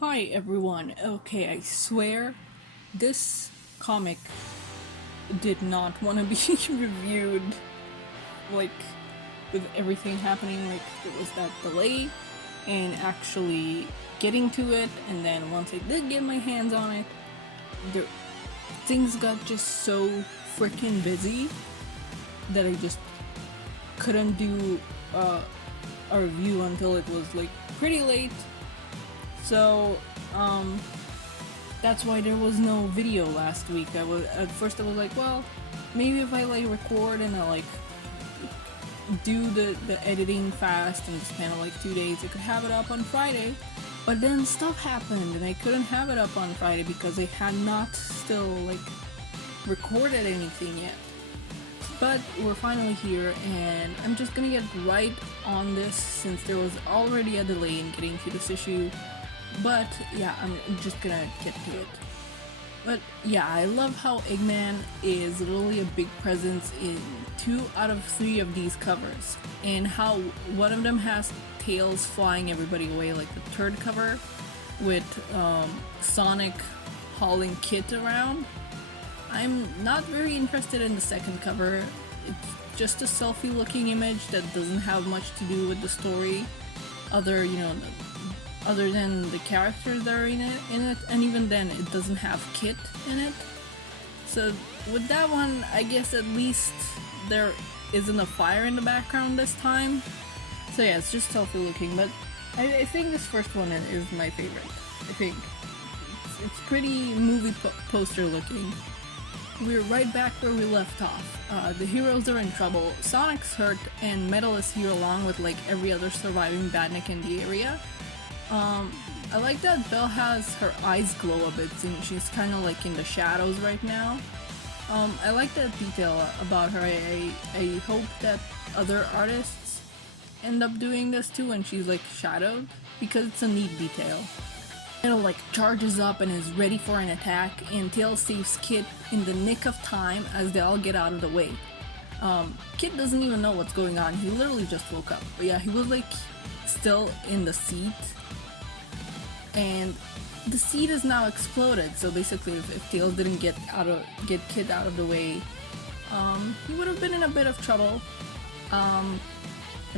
Hi everyone. Okay, I swear this comic did not want to be reviewed like with everything happening. Like there was that delay in actually getting to it, and then once I did get my hands on it, there, things got just so freaking busy that I just couldn't do a review until it was like pretty late. So, that's why there was no video last week. At first I was like, well, maybe if I like record and I like do the editing fast and span of like 2 days, I could have it up on Friday. But then stuff happened and I couldn't have it up on Friday because I had not still like recorded anything yet. But we're finally here and I'm just gonna get right on this since there was already a delay in getting to this issue. But yeah, I'm just gonna get to it. But yeah, I love how Eggman is literally a big presence in 2 out of 3 of these covers, and how one of them has Tails flying everybody away, like the third cover with Sonic hauling Kit around. I'm not very interested in the second cover. It's just a selfie looking image that doesn't have much to do with the story, other than the characters that are in it, and even then it doesn't have Kit in it. So with that one, I guess at least there isn't a fire in the background this time. So yeah, it's just selfie looking, but I think this first one is my favorite. I think it's pretty movie poster looking. We're right back where we left off. The heroes are in trouble, Sonic's hurt, and Metal is here along with like every other surviving badnik in the area. I like that Belle has her eyes glow a bit and she's kind of like in the shadows right now. I like that detail about her. I hope that other artists end up doing this too when she's like shadowed, because it's a neat detail. Metal like charges up and is ready for an attack, and Tails saves Kit in the nick of time as they all get out of the way. Kit doesn't even know what's going on, he literally just woke up. But yeah, he was like still in the seat, and the seat is now exploded, so basically if Tails didn't get Kit out of the way, he would have been in a bit of trouble. I'm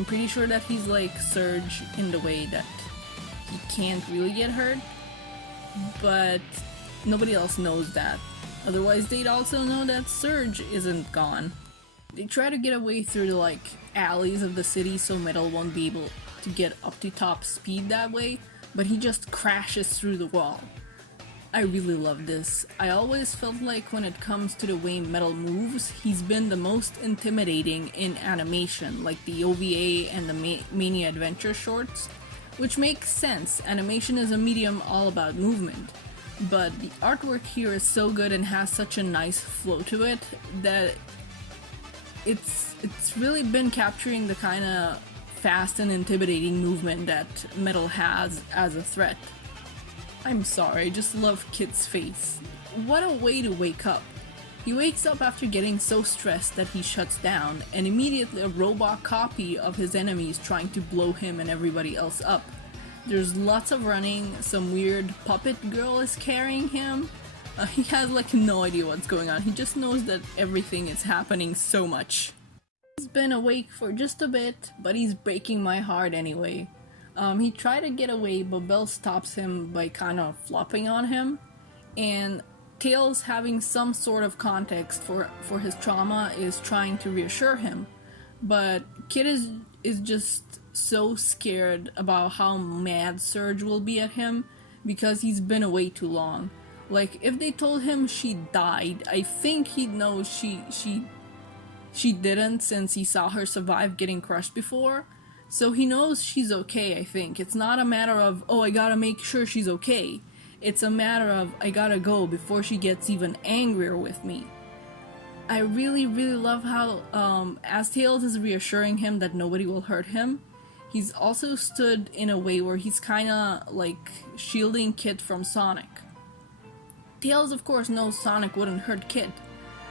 pretty sure that he's like Surge in the way that he can't really get hurt, but nobody else knows that. Otherwise they'd also know that Surge isn't gone. They try to get away through the like alleys of the city so Metal won't be able to get up to top speed that way, but he just crashes through the wall. I really love this. I always felt like when it comes to the way Metal moves, he's been the most intimidating in animation, like the OVA and the Mania Adventure shorts, which makes sense. Animation is a medium all about movement, but the artwork here is so good and has such a nice flow to it that it's really been capturing the kind of fast and intimidating movement that Metal has as a threat. I'm sorry, I just love Kit's face. What a way to wake up. He wakes up after getting so stressed that he shuts down, and immediately a robot copy of his enemy is trying to blow him and everybody else up. There's lots of running, some weird puppet girl is carrying him. He has like no idea what's going on, he just knows that everything is happening so much. He's been awake for just a bit, but he's breaking my heart anyway. He tried to get away, but Belle stops him by kind of flopping on him, and Tails, having some sort of context for his trauma, is trying to reassure him, but Kid is just so scared about how mad Surge will be at him because he's been away too long. Like, if they told him she died, I think he'd know she didn't, since he saw her survive getting crushed before. So he knows she's okay, I think. It's not a matter of, oh, I gotta make sure she's okay. It's a matter of, I gotta go before she gets even angrier with me. I really, really love how, as Tails is reassuring him that nobody will hurt him, he's also stood in a way where he's kinda, like, shielding Kit from Sonic. Tails, of course, knows Sonic wouldn't hurt Kit,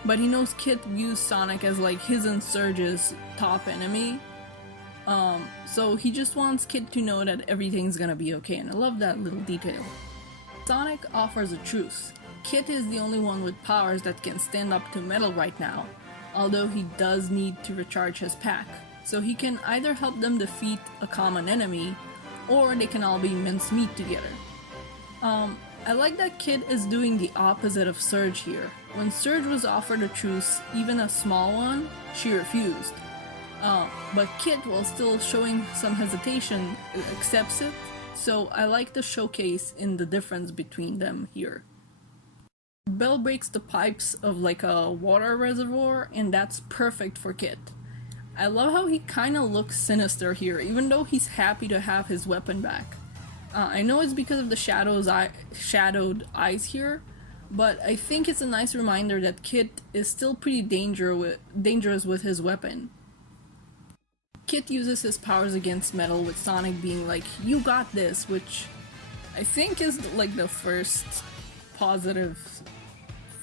but he knows Kit views Sonic as, like, his and Surge's top enemy. So he just wants Kit to know that everything's gonna be okay, and I love that little detail. Sonic offers a truce. Kit is the only one with powers that can stand up to Metal right now, although he does need to recharge his pack, so he can either help them defeat a common enemy, or they can all be mincemeat together. I like that Kit is doing the opposite of Surge here. When Surge was offered a truce, even a small one, she refused. But Kit, while still showing some hesitation, accepts it, so I like the showcase in the difference between them here. Bell breaks the pipes of like a water reservoir, and that's perfect for Kit. I love how he kinda looks sinister here, even though he's happy to have his weapon back. I know it's because of the shadowed eyes here, but I think it's a nice reminder that Kit is still pretty dangerous with his weapon. Kit uses his powers against Metal, with Sonic being like, "You got this," which I think is like the first positive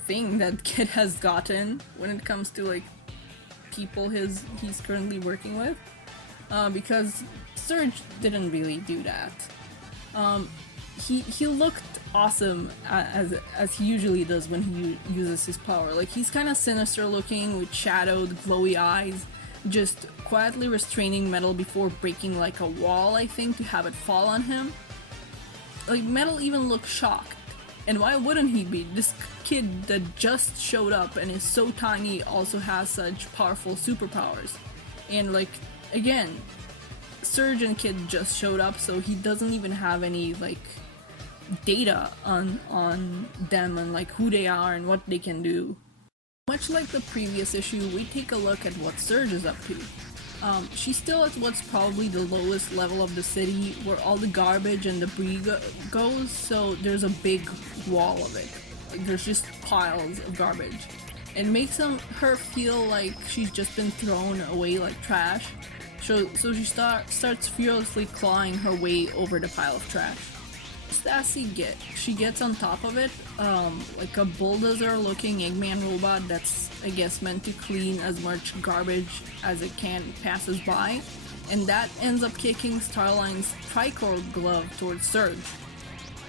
thing that Kit has gotten when it comes to like people he's currently working with, because Surge didn't really do that. He looked awesome as he usually does when he uses his power. Like, he's kind of sinister looking with shadowed, glowy eyes, just quietly restraining Metal before breaking like a wall, I think, to have it fall on him. Like, Metal even looks shocked. And why wouldn't he be? This kid that just showed up and is so tiny also has such powerful superpowers. And like, again, Surge and Kid just showed up, so he doesn't even have any like data on them and like who they are and what they can do. Much like the previous issue, we take a look at what Surge is up to. She's still at what's probably the lowest level of the city, where all the garbage and debris goes, so there's a big wall of it. Like, there's just piles of garbage. It makes her feel like she's just been thrown away like trash, so she starts furiously clawing her way over the pile of trash. Just as she gets on top of it, like a bulldozer-looking Eggman robot that's, I guess, meant to clean as much garbage as it can passes by, and that ends up kicking Starline's tricorn glove towards Surge.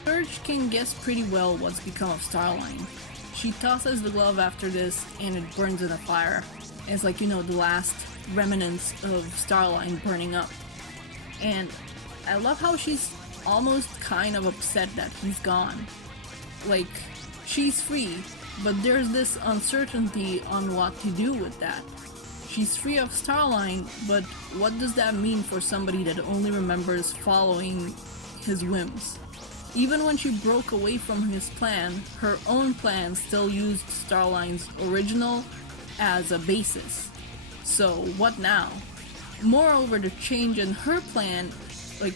Surge can guess pretty well what's become of Starline. She tosses the glove after this, and it burns in a fire. It's like, you know, the last remnants of Starline burning up. And I love how she's almost kind of upset that he's gone. Like, she's free, but there's this uncertainty on what to do with that. She's free of Starline, but what does that mean for somebody that only remembers following his whims? Even when she broke away from his plan, her own plan still used Starline's original as a basis. So what now? Moreover, the change in her plan, like,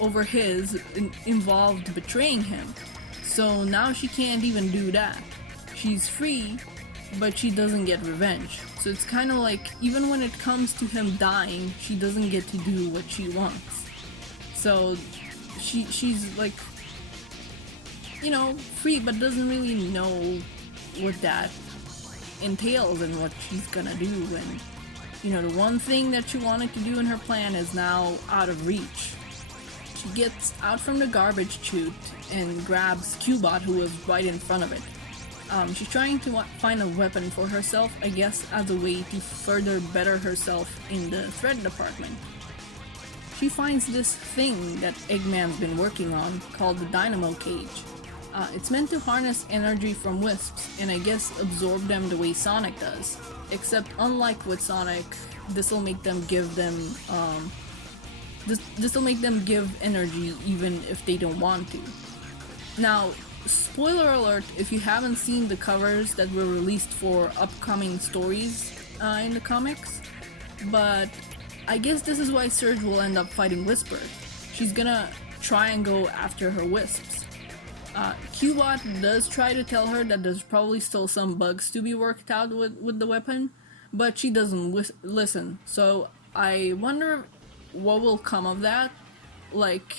over his, involved betraying him. So now she can't even do that. She's free, but she doesn't get revenge. So it's kind of like, even when it comes to him dying, she doesn't get to do what she wants. So she's like, you know, free, but doesn't really know what that entails and what she's gonna do. And, you know, the one thing that she wanted to do in her plan is now out of reach. She gets out from the garbage chute and grabs Cubot, who was right in front of it. She's trying to find a weapon for herself, I guess, as a way to further better herself in the threat department. She finds this thing that Eggman's been working on, called the Dynamo Cage. It's meant to harness energy from wisps, and I guess absorb them the way Sonic does. Except, unlike with Sonic, this'll make them give energy even if they don't want to. Now, spoiler alert if you haven't seen the covers that were released for upcoming stories in the comics, but I guess this is why Surge will end up fighting Whisper. She's gonna try and go after her wisps. Cubot does try to tell her that there's probably still some bugs to be worked out with the weapon, but she doesn't listen. So I wonder what will come of that. Like,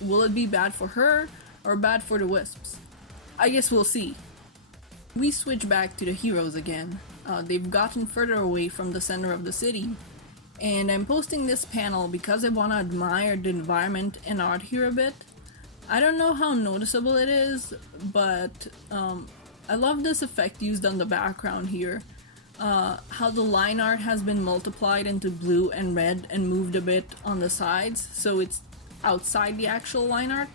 will it be bad for her or bad for the wisps? I guess we'll see. We switch back to the heroes again. They've gotten further away from the center of the city, And I'm posting this panel because I want to admire the environment and art here a bit. I don't know how noticeable it is, but I love this effect used on the background here. How the line art has been multiplied into blue and red and moved a bit on the sides, so it's outside the actual line art.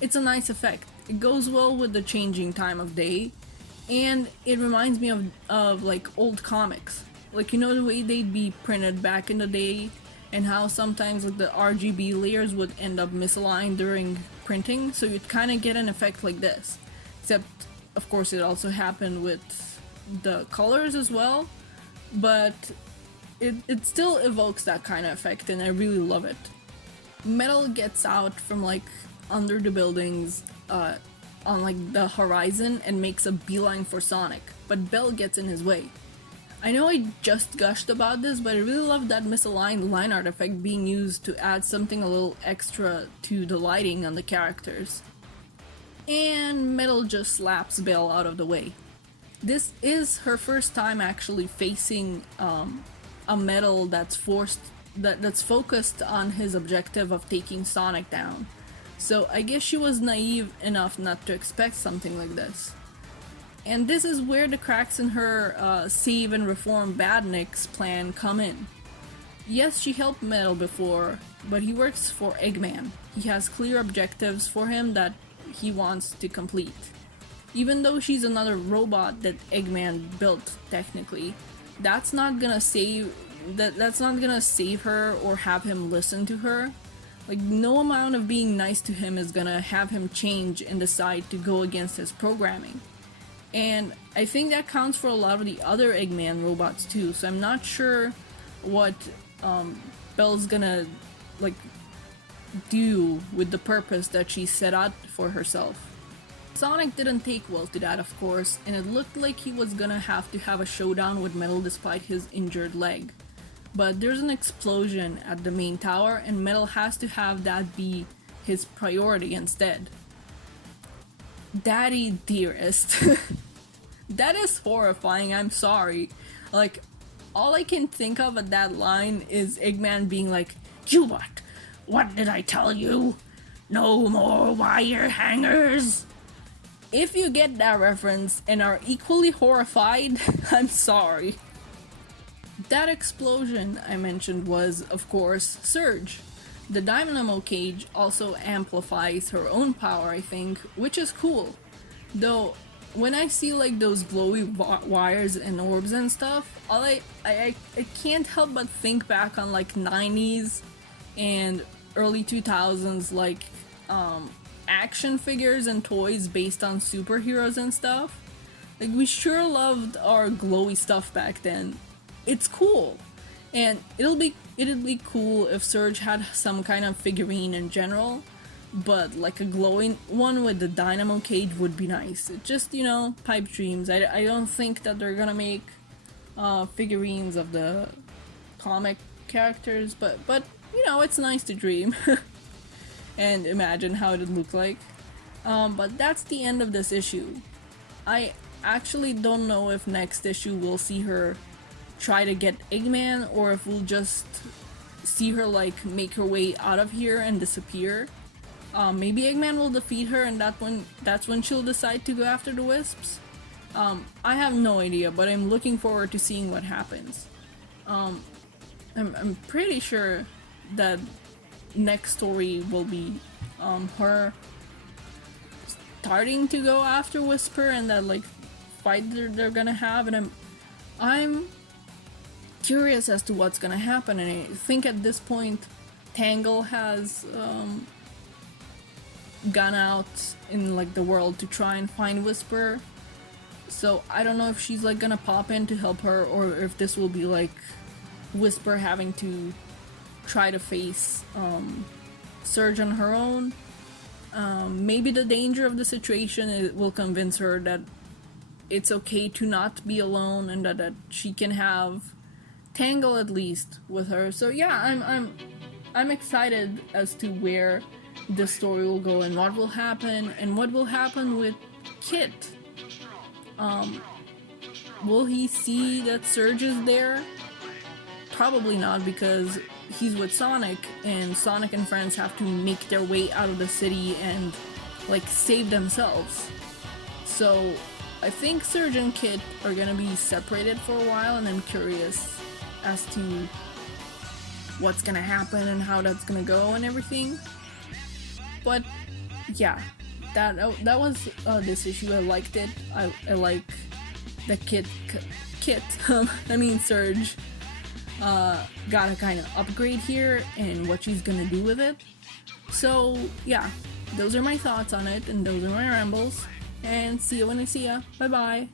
It's a nice effect. It goes well with the changing time of day, and it reminds me of like old comics. Like, you know, the way they'd be printed back in the day, and how sometimes like the RGB layers would end up misaligned during printing, so you'd kind of get an effect like this. Except, of course, it also happened with the colors as well, but it still evokes that kind of effect, and I really love it. Metal gets out from like under the buildings on like the horizon and makes a beeline for Sonic, but Bell gets in his way. I know I just gushed about this, but I really love that misaligned line art effect being used to add something a little extra to the lighting on the characters. And Metal just slaps Bell out of the way. This is her first time actually facing a Metal that's focused on his objective of taking Sonic down. So I guess she was naive enough not to expect something like this. And this is where the cracks in her save and reform Badnik's plan come in. Yes, she helped Metal before, but he works for Eggman. He has clear objectives for him that he wants to complete. Even though she's another robot that Eggman built, technically, that's not gonna save her or have him listen to her. Like, no amount of being nice to him is gonna have him change and decide to go against his programming. And I think that counts for a lot of the other Eggman robots too, so I'm not sure what Belle's gonna like do with the purpose that she set out for herself. Sonic didn't take well to that, of course, and it looked like he was gonna have to have a showdown with Metal despite his injured leg. But there's an explosion at the main tower, and Metal has to have that be his priority instead. Daddy dearest. That is horrifying, I'm sorry. Like, all I can think of at that line is Eggman being like, "Cubot, what did I tell you? No more wire hangers." If you get that reference and are equally horrified, I'm sorry. That explosion I mentioned was, of course, Surge. The Dynamo Cage also amplifies her own power, I think, which is cool. Though, when I see like those glowy wires and orbs and stuff, I can't help but think back on like 90s and early 2000s like action figures and toys based on superheroes and stuff. Like, we sure loved our glowy stuff back then. It's cool. And it'd be cool if Surge had some kind of figurine in general, but like a glowing one with the Dynamo Cage would be nice. It just, you know, pipe dreams. I don't think that they're gonna make figurines of the comic characters, but you know, it's nice to dream and imagine how it'd look like. But that's the end of this issue. I actually don't know if next issue we'll see her try to get Eggman, or if we'll just see her like make her way out of here and disappear. Maybe Eggman will defeat her, and that's when she'll decide to go after the Wisps. I have no idea, but I'm looking forward to seeing what happens. I'm pretty sure that next story will be her starting to go after Whisper and that like fight they're gonna have, and I'm curious as to what's gonna happen. And I think at this point Tangle has gone out in like the world to try and find Whisper, so I don't know if she's like gonna pop in to help her, or if this will be like Whisper having to try to face Surge on her own. Maybe the danger of the situation will convince her that it's okay to not be alone, and that she can have Tangle at least with her. So yeah, I'm excited as to where this story will go and what will happen with Kit. Will he see that Surge is there? probably not, because he's with Sonic, and Sonic and friends have to make their way out of the city and like save themselves. So I think Surge and Kit are gonna be separated for a while, and I'm curious as to what's gonna happen and how that's gonna go and everything. But yeah, that was this issue. I liked it. I like that Kit I mean Surge got a kind of upgrade here and what she's gonna do with it. So yeah, those are my thoughts on it, and those are my rambles, and see you when I see ya. Bye bye.